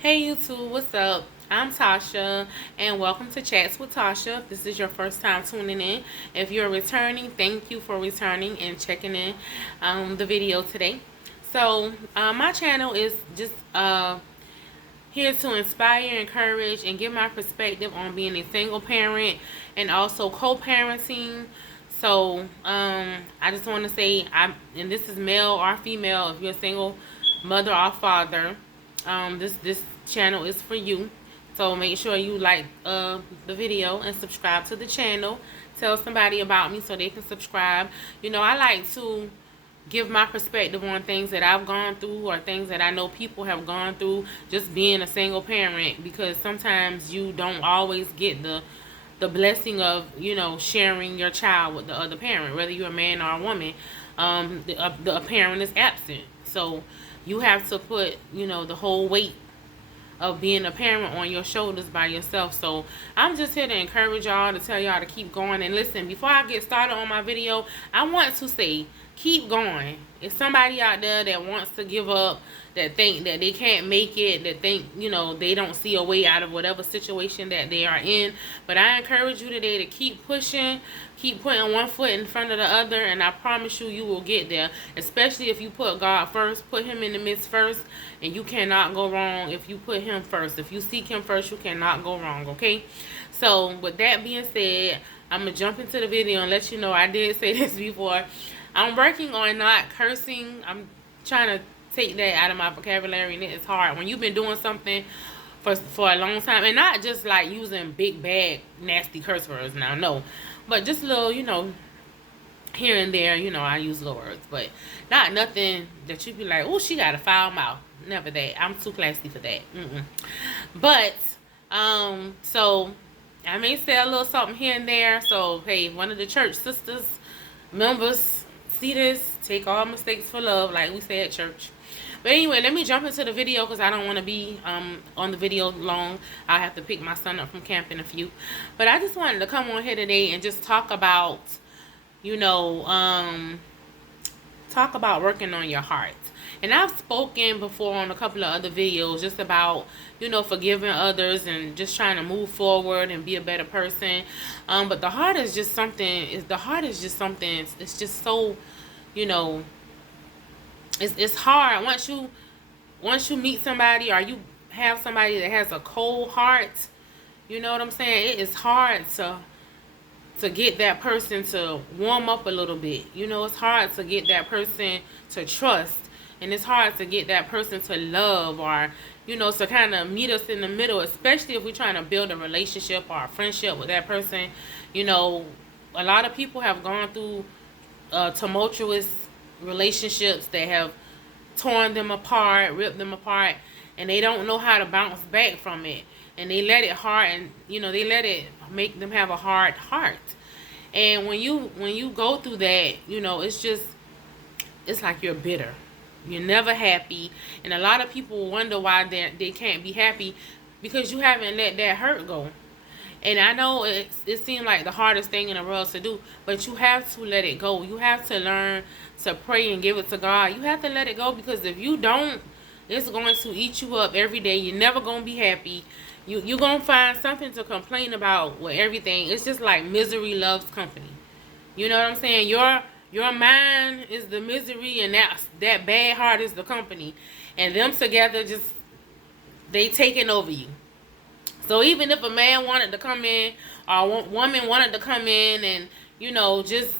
Hey YouTube, what's up? I'm Tasha and welcome to Chats with Tasha. If this is your first time tuning in, if you're returning, thank you for returning and checking in the video today. So my channel is just here to inspire, encourage, and give my perspective on being a single parent and also co-parenting. So I just want to say, and this is male or female, if you're a single mother or father, this channel is for you. So make sure you like the video and subscribe to the channel. Tell somebody about me so they can subscribe. You know, I like to give my perspective on things that I've gone through or things that I know people have gone through just being a single parent, because sometimes you don't always get the blessing of, you know, sharing your child with the other parent, whether you're a man or a woman. The parent is absent, so you have to put, you know, the whole weight of being a parent on your shoulders by yourself. So I'm just here to encourage y'all, to tell y'all to keep going. And listen, before I get started on my video, I want to say, keep going. If somebody out there that wants to give up, that think that they can't make it, that think, you know, they don't see a way out of whatever situation that they are in, but I encourage you today to keep pushing, keep putting one foot in front of the other, and I promise you, you will get there. Especially if you put God first, put him in the midst first, and you cannot go wrong if you put him first. If you seek him first, you cannot go wrong, okay? So with that being said, I'm gonna jump into the video and let you know, I did say this before, I'm working on not cursing. I'm trying to take that out of my vocabulary, and it's hard when you've been doing something for a long time, and not just like using big bad nasty curse words now, no, but just a little, you know, here and there, you know, I use little words, but not nothing that you be like, oh, she got a foul mouth. Never that. I'm too classy for that. But so I may say a little something here and there. So hey, one of the church sisters, members, see this, take all mistakes for love, like we say at church. But anyway, let me jump into the video because I don't want to be on the video long. I have to pick my son up from camp in a few. But I just wanted to come on here today and just talk about, you know, talk about working on your heart. And I've spoken before on a couple of other videos just about, you know, forgiving others and just trying to move forward and be a better person. But the heart is just something, it's just so, you know, it's hard once you meet somebody or you have somebody that has a cold heart. You know what I'm saying? It is hard to get that person to warm up a little bit. You know, it's hard to get that person to trust, and it's hard to get that person to love, or, you know, to kind of meet us in the middle, especially if we're trying to build a relationship or a friendship with that person. You know, a lot of people have gone through tumultuous relationships that have torn them apart, ripped them apart, and they don't know how to bounce back from it. And they let it hard, and you know, they let it make them have a hard heart. And when you go through that, you know, it's like you're bitter. You're never happy. And a lot of people wonder why they can't be happy, because you haven't let that hurt go. And I know it seems like the hardest thing in the world to do, but you have to let it go. You have to learn to pray and give it to God. You have to let it go, because if you don't, it's going to eat you up every day. You're never going to be happy. You're going to find something to complain about with everything. It's just like misery loves company. You know what I'm saying? Your mind is the misery, and that bad heart is the company. And them together, just, they taking over you. So even if a man wanted to come in, or a woman wanted to come in and, you know, just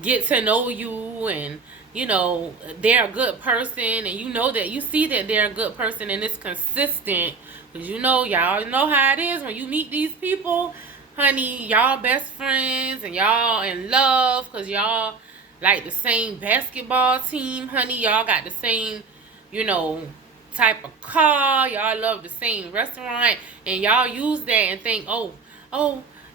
get to know you, and, you know, they're a good person, and you know that, you see that they're a good person, and it's consistent, because you know, y'all know how it is when you meet these people, honey, y'all best friends, and y'all in love because y'all like the same basketball team, honey, y'all got the same, you know, type of car, y'all love the same restaurant, and y'all use that and think, oh,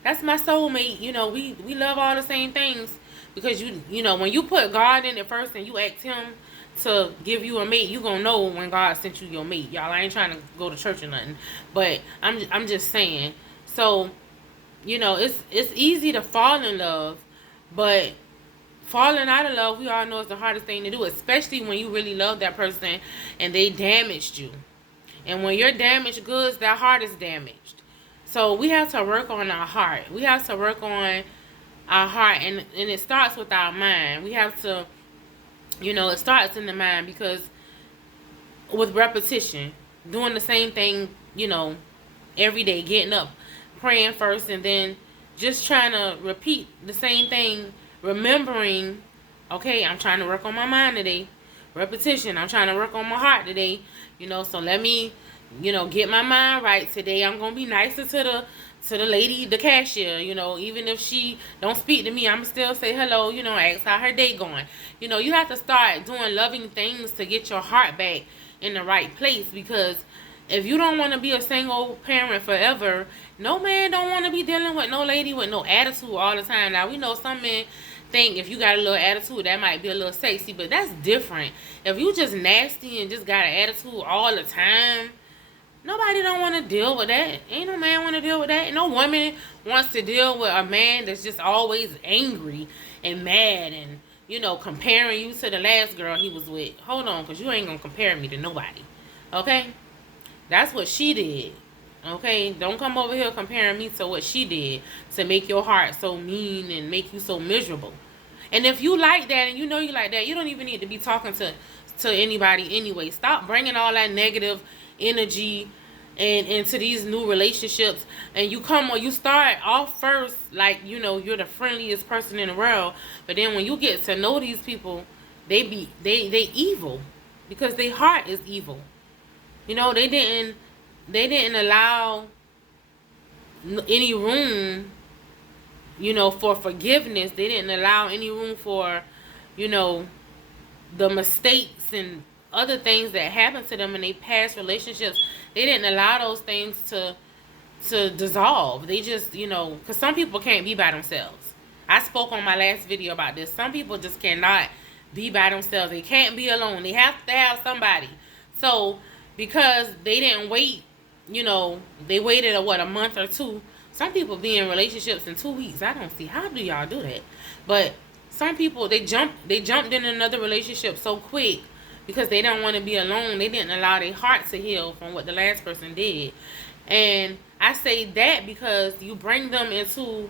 that's my soulmate, you know, we love all the same things. Because you know, when you put God in it first and you ask him to give you a mate, you gonna know when God sent you your mate. Y'all, I ain't trying to go to church or nothing, but I'm just saying. So, you know, it's easy to fall in love, but falling out of love, we all know, is the hardest thing to do, especially when you really love that person and they damaged you. And when you're damaged goods, that heart is damaged. So we have to work on our heart. We have to work on our heart, and it starts with our mind. We have to, it starts in the mind, because with repetition, doing the same thing, every day, getting up, praying first, and then just trying to repeat the same thing, remembering, okay, I'm trying to work on my mind today. Repetition, I'm trying to work on my heart today. So let me, get my mind right today. I'm gonna be nicer to the lady, the cashier. Even if she don't speak to me, I'm still say hello. Ask how her day going. You have to start doing loving things to get your heart back in the right place, because if you don't want to be a single parent forever, no man don't want to be dealing with no lady with no attitude all the time. Now, we know some men think if you got a little attitude, that might be a little sexy, but that's different. If you just nasty and just got an attitude all the time, nobody don't want to deal with that. Ain't no man want to deal with that. No woman wants to deal with a man that's just always angry and mad and, comparing you to the last girl he was with. Hold on, because you ain't going to compare me to nobody. Okay? That's what she did. Okay? Don't come over here comparing me to what she did to make your heart so mean and make you so miserable. And if you like that and you like that, you don't even need to be talking to anybody anyway. Stop bringing all that negative energy and into these new relationships. And you start off first like, you're the friendliest person in the world. But then when you get to know these people, they evil. Because their heart is evil. They didn't allow any room, for forgiveness. They didn't allow any room for, the mistakes and other things that happened to them in their past relationships. They didn't allow those things to dissolve. They just, because some people can't be by themselves. I spoke on my last video about this. Some people just cannot be by themselves. They can't be alone. They have to have somebody. So, because they didn't wait, they waited a month or two. Some people be in relationships in 2 weeks. I don't see, how do y'all do that? But some people, they jumped in another relationship so quick because they don't want to be alone. They didn't allow their heart to heal from what the last person did. And I say that because you bring them into,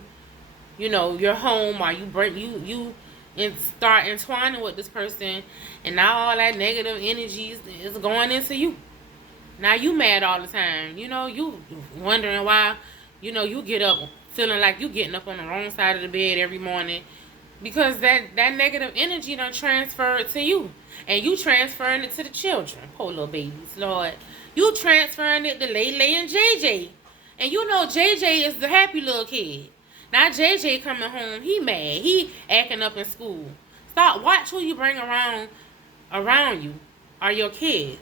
your home, or you start entwining with this person, and now all that negative energy is going into you. Now you mad all the time. You wondering why, you get up feeling like you getting up on the wrong side of the bed every morning. Because that negative energy done transferred to you. And you transferring it to the children. Poor little babies, Lord. You transferring it to Lele and JJ. And JJ is the happy little kid. Now JJ coming home, he mad. He acting up in school. Stop. Watch who you bring around you are your kids.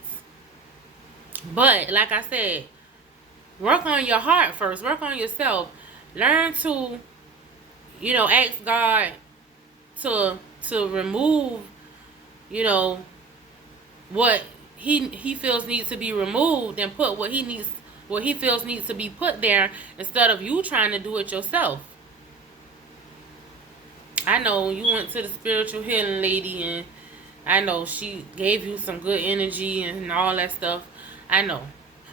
But, like I said, work on your heart first. Work on yourself. Learn to, ask God to remove, what he feels needs to be removed, and put what he feels needs to be put there, instead of you trying to do it yourself. I know you went to the spiritual healing lady, and I know she gave you some good energy and all that stuff. I know.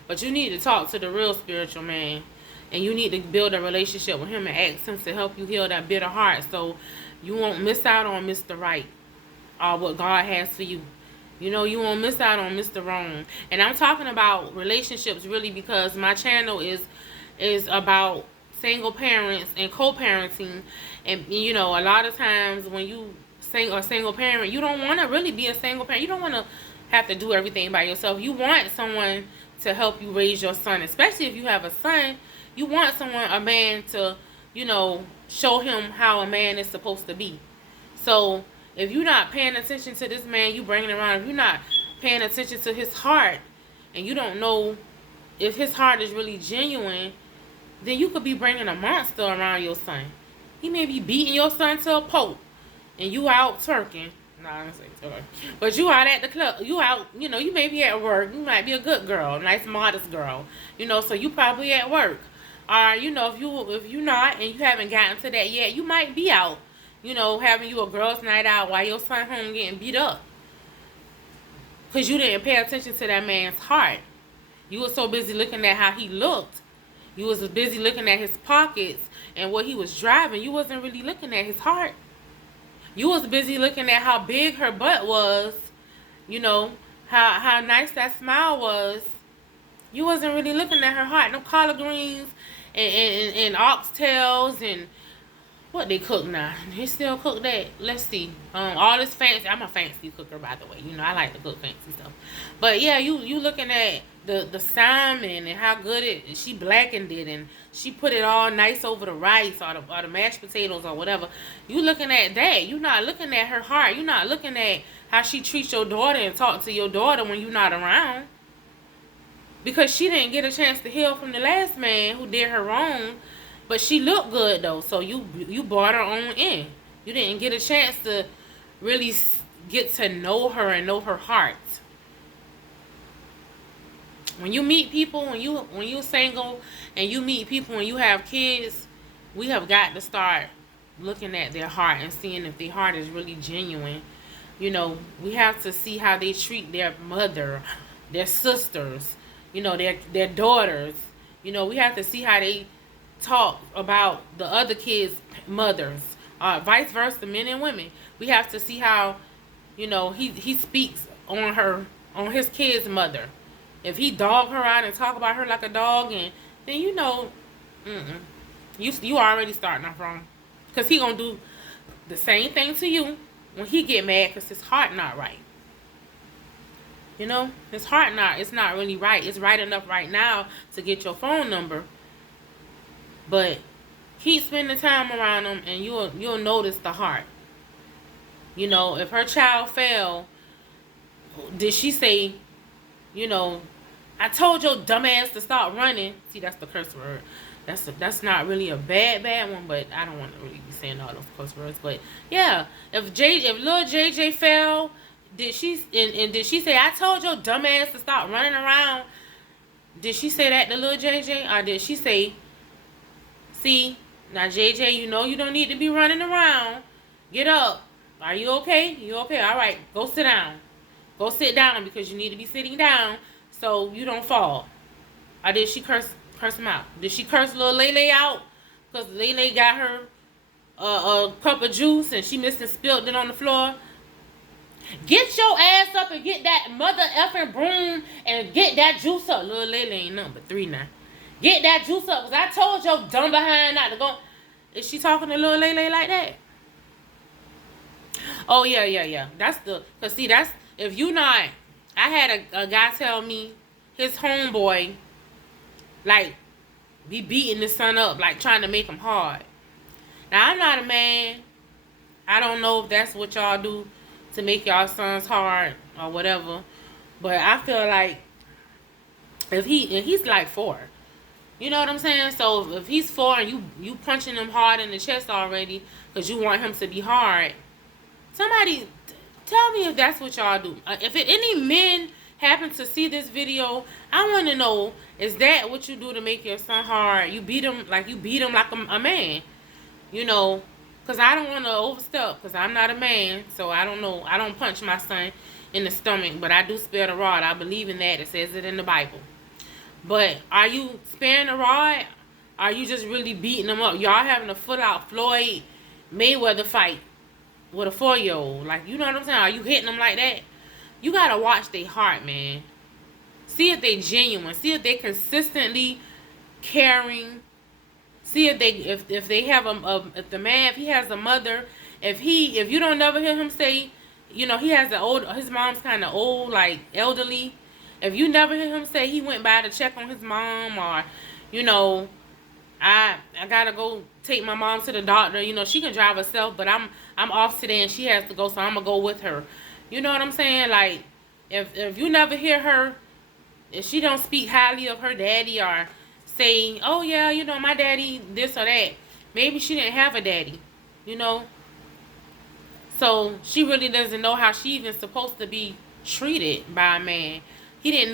But you need to talk to the real spiritual man. And you need to build a relationship with him and ask him to help you heal that bitter heart, so you won't miss out on Mr. Right, or what God has for you. You won't miss out on Mr. Wrong. And I'm talking about relationships really, because my channel is about single parents and co-parenting. And a lot of times when you a single parent, you don't want to really be a single parent. You don't want to have to do everything by yourself. You want someone to help you raise your son, especially if you have a son. You want a man to, show him how a man is supposed to be. So if you're not paying attention to this man you bringing around, if you're not paying attention to his heart, and you don't know if his heart is really genuine, then you could be bringing a monster around your son. He may be beating your son to a pulp, and you out twerking. Nah, okay. But you out at the club. You out, you may be at work. You might be a good girl, nice, modest girl. So you probably at work. Or, if you're not and you haven't gotten to that yet, you might be out, having you a girls' night out while your son home getting beat up. Because you didn't pay attention to that man's heart. You was so busy looking at how he looked. You was busy looking at his pockets and what he was driving. You wasn't really looking at his heart. You was busy looking at how big her butt was, you know, how nice that smile was. You wasn't really looking at her heart. No collard greens and oxtails and what they cook now. They still cook that. Let's see. All this fancy. I'm a fancy cooker, by the way. You know, I like to cook fancy stuff. But yeah, you looking at the salmon and how good she blackened it and she put it all nice over the rice or the mashed potatoes or whatever. You looking at that. You not looking at her heart. You not looking at how she treats your daughter and talk to your daughter when you're not around. Because she didn't get a chance to heal from the last man who did her wrong. But she looked good though, so you brought her on in. You didn't get a chance to really get to know her and know her heart. When you meet people, when you single and you meet people and you have kids, we have got to start looking at their heart and seeing if their heart is really genuine. You know, we have to see how they treat their mother, their sisters, you know, their daughters. You know, we have to see how they talk about the other kids' mothers, vice versa, men and women. We have to see how, you know, he speaks on his kid's mother. If he dog her out and talk about her like a dog, and then you know, you already starting off wrong, because he gonna do the same thing to you when he get mad because his heart not right. You know, his heart it's not really right. It's right enough right now to get your phone number, but keep spending time around him and you'll notice the heart. You know, if her child fell, did she say, you know, I told your dumb ass to stop running? See, that's the curse word. That's not really a bad one, but I don't want to really be saying all those curse words. But yeah, if little JJ fell, did she say, I told your dumb ass to stop running around? Did she say that to little JJ, or did she say, see, now JJ, you know you don't need to be running around. Get up. Are you okay? You okay? All right, go sit down. Go sit down because you need to be sitting down so you don't fall. Or did she curse him out? Did she curse little Lele out because Lele got her a cup of juice and she missed and spilled it on the floor? Get your ass up and get that mother effing broom and get that juice up. Little Lele ain't nothing but 3 now. Get that juice up, because I told your dumb behind not to go. Is she talking to little Lele like that? Oh, yeah. Because see, that's, if you not, I had a guy tell me his homeboy, like, be beating his son up, like, trying to make him hard. Now, I'm not a man. I don't know if that's what y'all do to make y'all sons hard or whatever. But I feel like if he's like 4. You know what I'm saying? So if he's 4 and you punching him hard in the chest already because you want him to be hard, somebody tell me if that's what y'all do. If any men happen to see this video, I want to know, is that what you do to make your son hard? You beat him like a man, you know? Because I don't want to overstep, because I'm not a man, so I don't know. I don't punch my son in the stomach, but I do spare the rod. I believe in that. It says it in the Bible. But are you sparing the rod? Are you just really beating them up? Y'all having a full-out Floyd Mayweather fight with a 4-year-old. Like, you know what I'm saying? Are you hitting them like that? You got to watch their heart, man. See if they genuine. See if they consistently caring. See if they have if the man, if he has a mother, if you don't never hear him say, you know, he has his mom's kind of old, like elderly. If you never hear him say he went by to check on his mom, or, you know, I gotta go take my mom to the doctor. You know, she can drive herself, but I'm off today and she has to go, so I'm gonna go with her. You know what I'm saying? Like, if you never hear her, if she don't speak highly of her daddy or say, oh yeah, you know, my daddy this or that, maybe she didn't have a daddy, you know. So she really doesn't know how she even supposed to be treated by a man. He didn't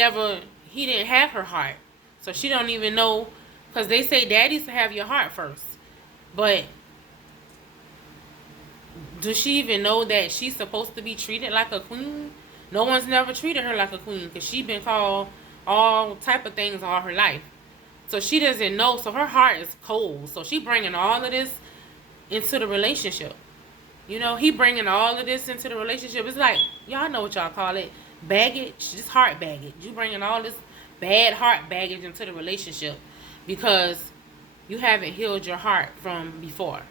have her heart. So she don't even know, because they say daddies to have your heart first. But does she even know that she's supposed to be treated like a queen? No one's never treated her like a queen, because she's been called all type of things all her life. So she doesn't know. So her heart is cold. So she bringing all of this into the relationship. You know, he bringing all of this into the relationship. It's like, y'all know what y'all call it. Baggage. Just heart baggage. You bringing all this bad heart baggage into the relationship because you haven't healed your heart from before.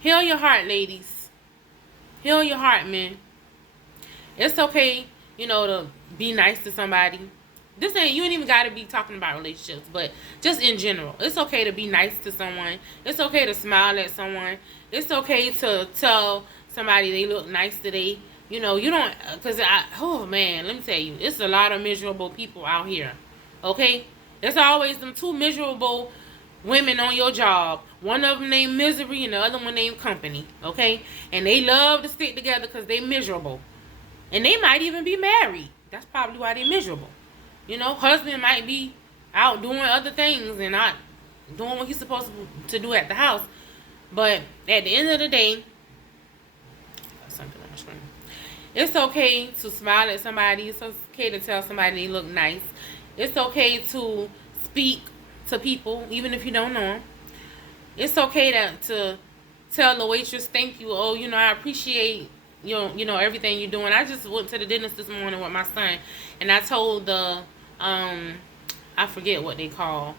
Heal your heart, ladies. Heal your heart, men. It's okay, you know, to be nice to somebody. You ain't even got to be talking about relationships, but just in general. It's okay to be nice to someone. It's okay to smile at someone. It's okay to tell somebody they look nice today. You know, you don't, because oh man, let me tell you, it's a lot of miserable people out here. Okay? There's always them two miserable women on your job. One of them named Misery and the other one named Company. Okay? And they love to stick together because they miserable. And they might even be married. That's probably why they're miserable. You know, husband might be out doing other things and not doing what he's supposed to do at the house. But at the end of the day, something on my screen. It's okay to smile at somebody. It's okay to tell somebody they look nice. It's okay to speak to people, even if you don't know them. It's okay to tell the waitress, thank you. Oh, you know, I appreciate you know everything you're doing. I just went to the dentist this morning with my son, and I told the I forget what they call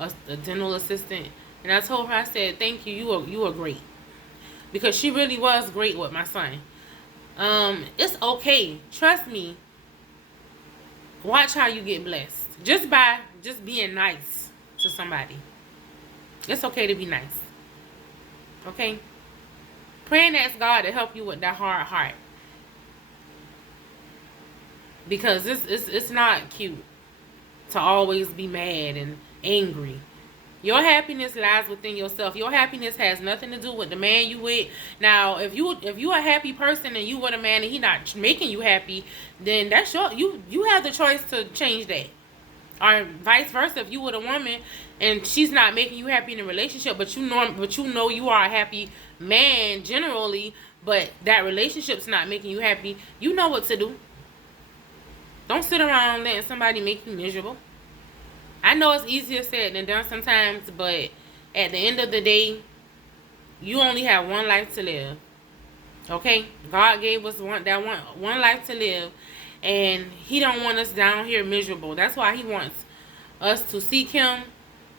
a dental assistant, and I told her, I said, thank you. You were great, because she really was great with my son. It's okay. Trust me. Watch how you get blessed just by being nice to somebody. It's okay to be nice. Okay. Pray and ask God to help you with that hard heart. Because it's not cute to always be mad and angry. Your happiness lies within yourself. Your happiness has nothing to do with the man you with. Now, if you a happy person and you with a man and he not making you happy, then that's you have the choice to change that. Or vice versa, if you with a woman and she's not making you happy in a relationship, but you know you are a happy man generally, but that relationship's not making you happy, you know what to do. Don't sit around letting somebody make you miserable. I know it's easier said than done sometimes, but at the end of the day, you only have one life to live. Okay? God gave us one life to live, and he don't want us down here miserable. That's why he wants us to seek him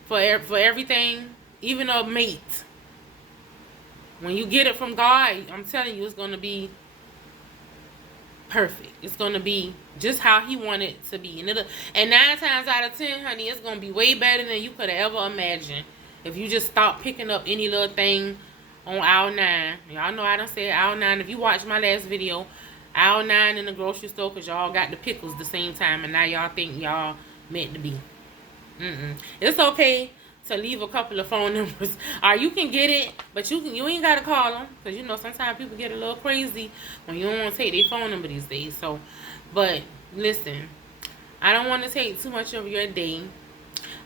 for everything, even a mate. When you get it from God, I'm telling you, it's going to be perfect. It's going to be just how he wanted it to be. And 9 times out of 10, honey, it's going to be way better than you could have ever imagined. If you just stop picking up any little thing on aisle 9. Y'all know I done said aisle 9. If you watched my last video, aisle 9 in the grocery store, because y'all got the pickles the same time, and now y'all think y'all meant to be. It's okay to leave a couple of phone numbers. Or you can get it, but you ain't got to call them. Because, you know, sometimes people get a little crazy when you don't want to take their phone number these days. So, but listen, I don't want to take too much of your day.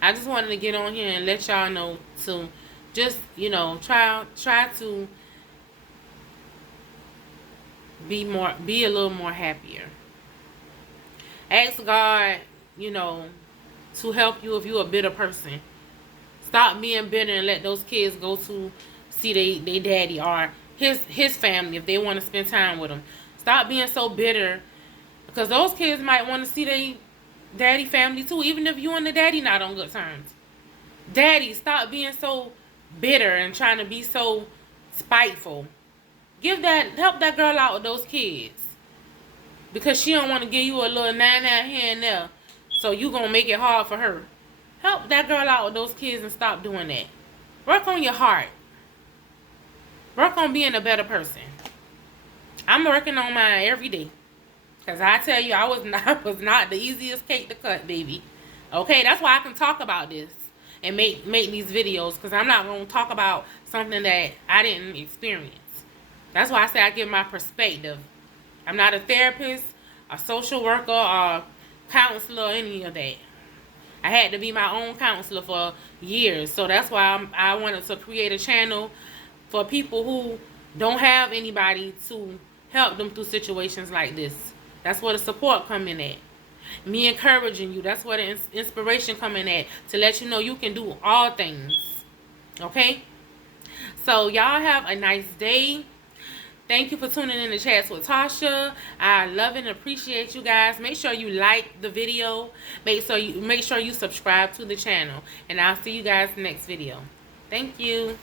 I just wanted to get on here and let y'all know to just, you know, try to be a little more happier. Ask God, you know, to help you if you're a bitter person. Stop being bitter and let those kids go to see they daddy or his family if they want to spend time with them. Stop being so bitter, because those kids might want to see their daddy family too, even if you and the daddy not on good terms. Daddy, stop being so bitter and trying to be so spiteful. Help that girl out with those kids, because she don't want to give you a little 9 here and there, so you gonna make it hard for her. Help that girl out with those kids and stop doing that. Work on your heart. Work on being a better person. I'm working on mine every day. Because I tell you, I was not the easiest cake to cut, baby. Okay, that's why I can talk about this and make these videos. Because I'm not going to talk about something that I didn't experience. That's why I say I give my perspective. I'm not a therapist, a social worker, or counselor, or any of that. I had to be my own counselor for years. So that's why I wanted to create a channel for people who don't have anybody to help them through situations like this. That's where the support come in at. Me encouraging you. That's where the inspiration coming at, to let you know you can do all things. Okay? So y'all have a nice day. Thank you for tuning in to Chats with Tasha. I love and appreciate you guys. Make sure you like the video. Make sure you subscribe to the channel. And I'll see you guys next video. Thank you.